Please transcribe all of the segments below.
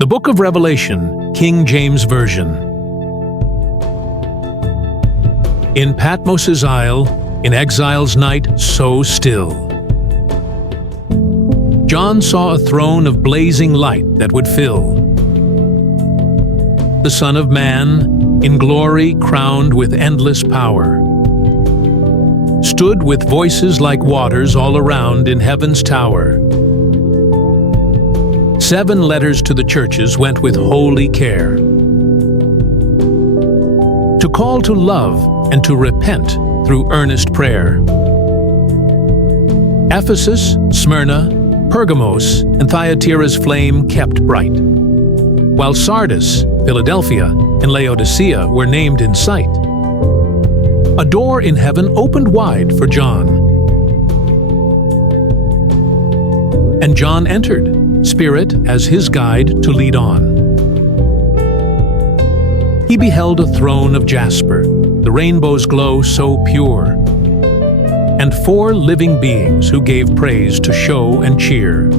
The Book of Revelation, King James Version. In Patmos's isle, in exile's night so still, John saw a throne of blazing light that would fill the Son of Man, in glory crowned with endless power, stood with voices like waters all around in heaven's tower. 7 letters to the churches went with holy care, to call to love and to repent through earnest prayer. Ephesus, Smyrna, Pergamos, and Thyatira's flame kept bright, while Sardis, Philadelphia, and Laodicea were named in sight. A door in heaven opened wide for John, and John entered, Spirit as his guide to lead on. He beheld a throne of jasper, the rainbow's glow so pure, and 4 living beings who gave praise to show and cheer.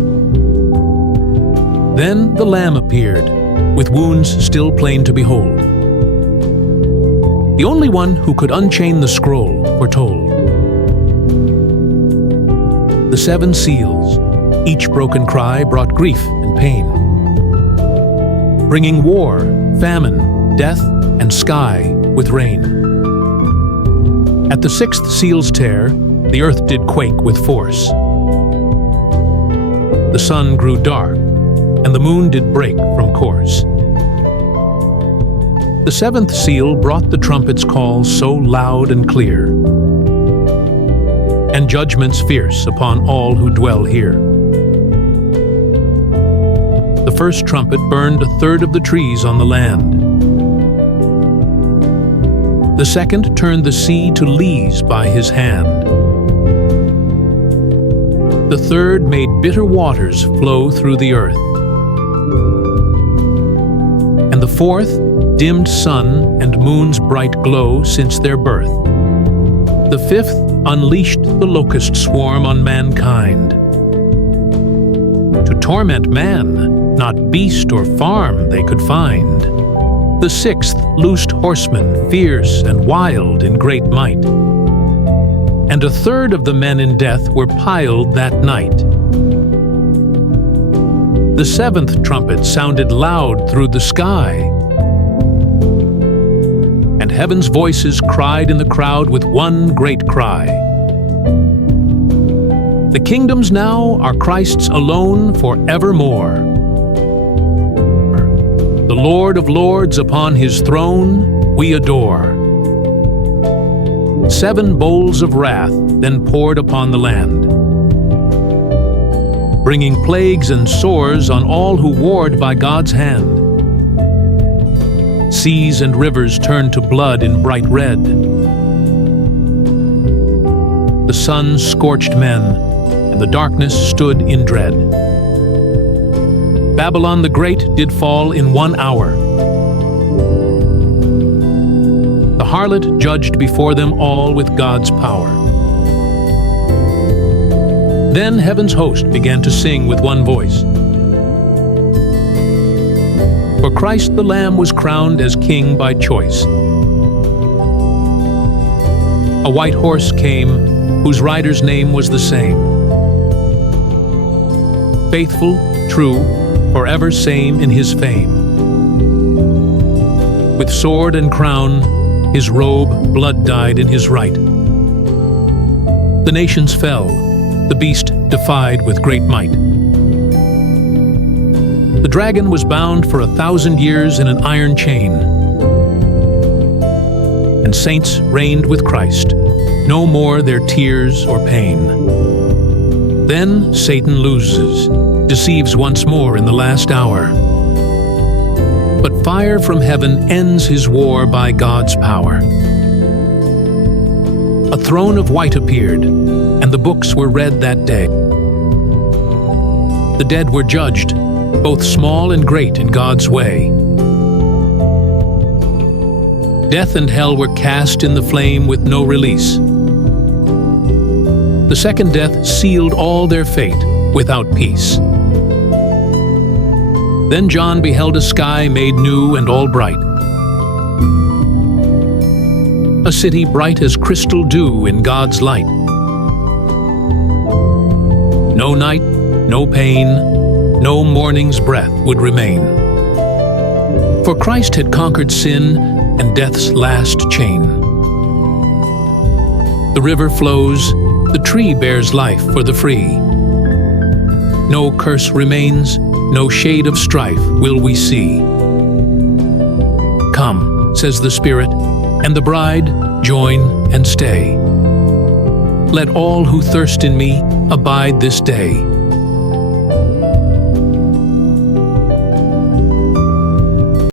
Then the Lamb appeared, with wounds still plain to behold, the only one who could unchain the scroll foretold. The 7 seals, each broken cry brought grief and pain, bringing war, famine, death, and sky with rain. At the 6th seal's tear, the earth did quake with force. The sun grew dark, and the moon did break from course. The 7th seal brought the trumpet's call so loud and clear, and judgments fierce upon all who dwell here. The first trumpet burned 1/3 of the trees on the land. The second turned the sea to lees by his hand. The third made bitter waters flow through the earth. And the 4th dimmed sun and moon's bright glow since their birth. The 5th unleashed the locust swarm on mankind, to torment man, not beast or farm they could find. The 6th loosed horsemen, fierce and wild in great might, and 1/3 of the men in death were piled that night. The 7th trumpet sounded loud through the sky, and heaven's voices cried in the crowd with one great cry. The kingdoms now are Christ's alone forevermore. The Lord of Lords upon his throne we adore. 7 bowls of wrath then poured upon the land, bringing plagues and sores on all who warred by God's hand. Seas and rivers turned to blood in bright red. The sun scorched men, and the darkness stood in dread. Babylon the Great did fall in 1 hour. The harlot judged before them all with God's power. Then heaven's host began to sing with one voice. For Christ the Lamb was crowned as king by choice. A white horse came, whose rider's name was the same. Faithful, true, forever same in his fame. With sword and crown, his robe blood-dyed in his right. The nations fell, the beast defied with great might. The dragon was bound for 1,000 years in an iron chain, and saints reigned with Christ, no more their tears or pain. Then Satan loses, deceives once more in the last hour. But fire from heaven ends his war by God's power. A throne of white appeared, and the books were read that day. The dead were judged, both small and great in God's way. Death and hell were cast in the flame with no release. The second death sealed all their fate without peace. Then John beheld a sky made new and all bright, a city bright as crystal dew in God's light. No night, no pain, no morning's breath would remain. For Christ had conquered sin and death's last chain. The river flows, the tree bears life for the free. No curse remains, no shade of strife will we see. Come, says the Spirit, and the bride, join and stay. Let all who thirst in me abide this day.